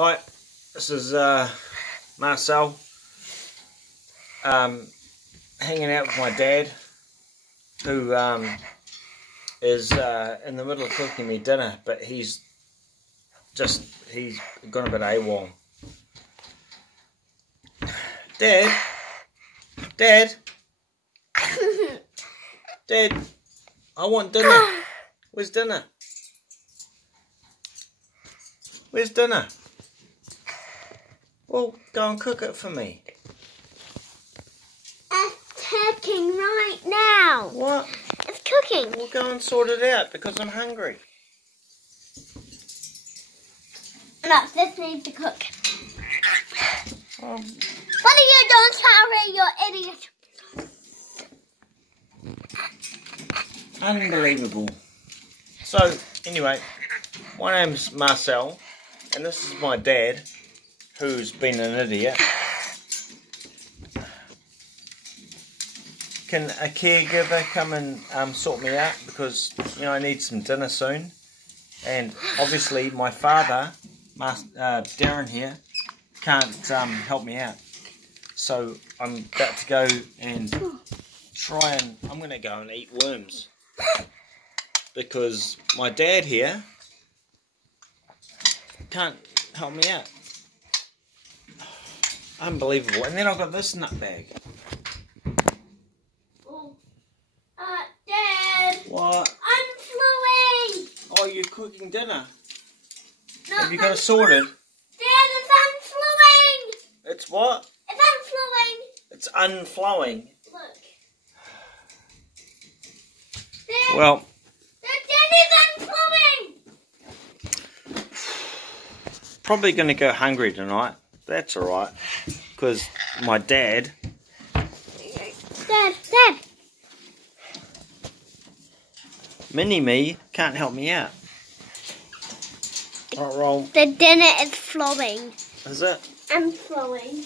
Hi, this is Marcel, hanging out with my dad, who is in the middle of cooking me dinner, but he's gone a bit AWOL. Dad, Dad, I want dinner. Where's dinner? Where's dinner? Well, go and cook it for me. It's cooking right now. What? It's cooking. We'll go and sort it out because I'm hungry. No, this needs to cook. Oh. What are you doing, Sarah, you idiot? Unbelievable. So, anyway, my name's Marcel, and this is my dad, who's been an idiot. Can a caregiver come and sort me out, because I need some dinner soon, and obviously my father, Darren here, can't help me out. So I'm about to go and I'm going to go and eat worms, because my dad here can't help me out. Unbelievable. And then I've got this nutbag. Oh, Dad. What? I'm flowing. Oh, you're cooking dinner. No, Have you got it sorted? Dad, it's unflowing. It's what? It's unflowing. It's unflowing. Look. Dad, Well, Dad is unflowing. probably going to go hungry tonight. That's alright. Because my dad... Dad. Mini-me can't help me out. Right, roll. The dinner is flowing. Is it? I'm flowing.